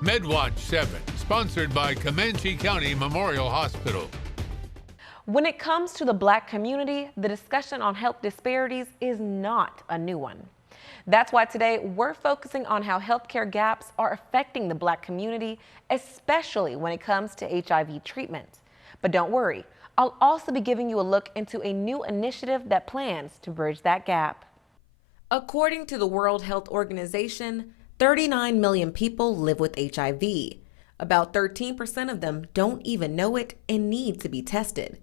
Medwatch 7, sponsored by Comanche County Memorial Hospital. When it comes to the Black community, the discussion on health disparities is not a new one. That's why today we're focusing on how healthcare gaps are affecting the Black community, especially when it comes to HIV treatment. But don't worry, I'll also be giving you a look into a new initiative that plans to bridge that gap. According to the World Health Organization, 39 million people live with HIV. About 13% of them don't even know it and need to be tested.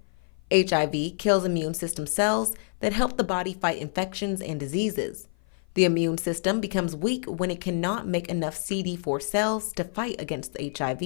HIV kills immune system cells that help the body fight infections and diseases. The immune system becomes weak when it cannot make enough CD4 cells to fight against the HIV.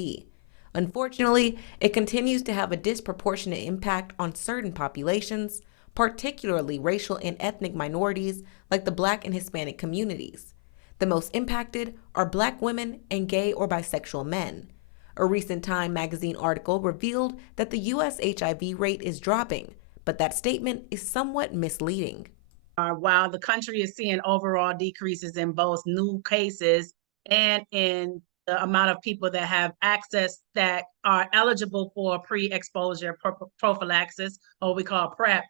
Unfortunately, it continues to have a disproportionate impact on certain populations, particularly racial and ethnic minorities like the Black and Hispanic communities. The most impacted are Black women and gay or bisexual men. A recent Time magazine article revealed that the U.S. HIV rate is dropping, but that statement is somewhat misleading. While the country is seeing overall decreases in both new cases and in the amount of people that have access that are eligible for pre-exposure prophylaxis, or we call PrEP,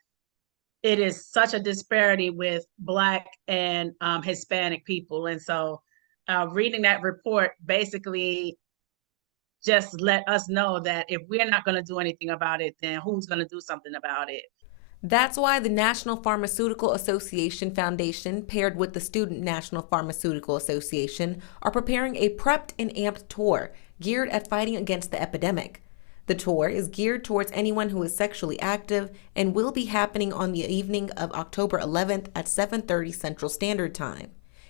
it is such a disparity with Black and Hispanic people. And so reading that report basically just let us know that if we're not going to do anything about it, then who's going to do something about it? That's why the National Pharmaceutical Association Foundation, paired with the Student National Pharmaceutical Association, are preparing a prepped and amped tour geared at fighting against the epidemic. The tour is geared towards anyone who is sexually active and will be happening on the evening of October 11th at 7:30 Central Standard Time.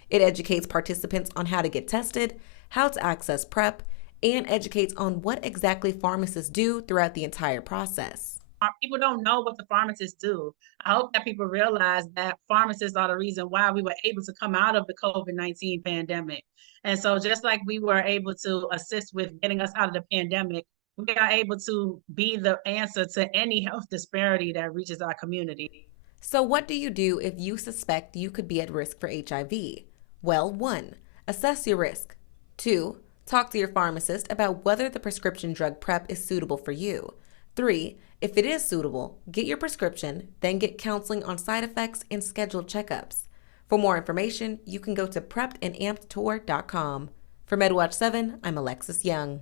It educates participants on how to get tested, how to access PrEP, and educates on what exactly pharmacists do throughout the entire process. People don't know what the pharmacists do. I hope that people realize that pharmacists are the reason why we were able to come out of the COVID-19 pandemic. And so just like we were able to assist with getting us out of the pandemic, we are able to be the answer to any health disparity that reaches our community. So, what do you do if you suspect you could be at risk for HIV? Well, 1. Assess your risk. 2. Talk to your pharmacist about whether the prescription drug PrEP is suitable for you. 3. If it is suitable, get your prescription, then get counseling on side effects and scheduled checkups. For more information, you can go to preppedandampedtour.com. For Medwatch 7, I'm Alexis Young.